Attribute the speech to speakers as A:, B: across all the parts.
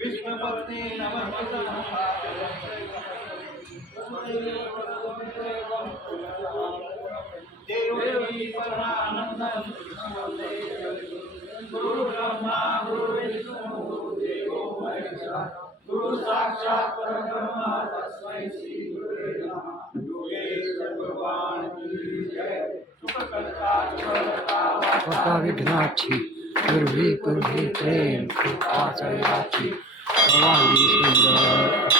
A: विष्णुपत्नी देवी गुरु ब्रह्मा गुरु विष्णु गुरु भगवान जय सुखहर्ता
B: कृपा भी फिर भी प्रेम कृपा भगवान भवानी सुंदर।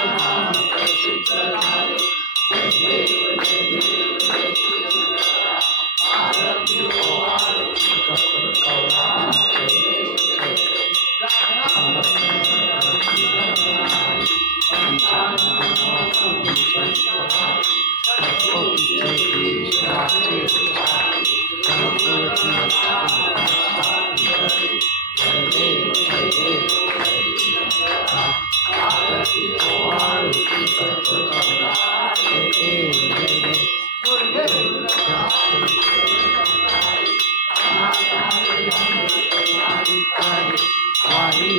B: संकटी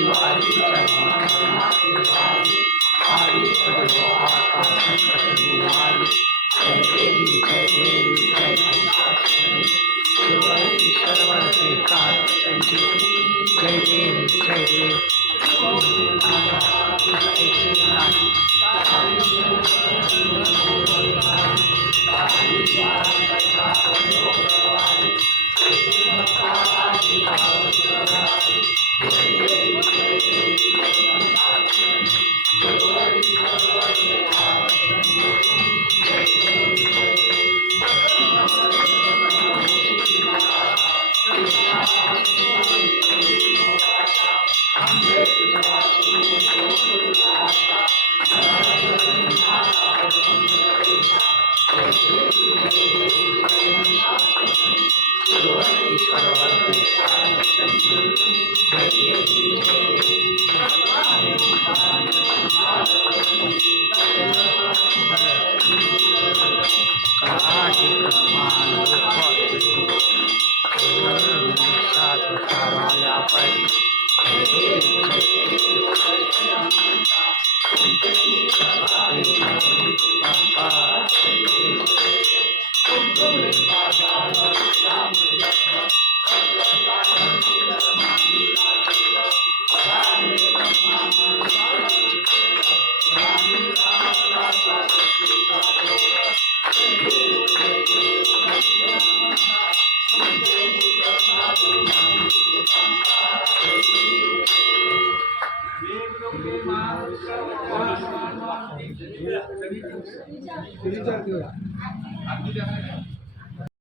B: भावावे रक्षावे जय विचार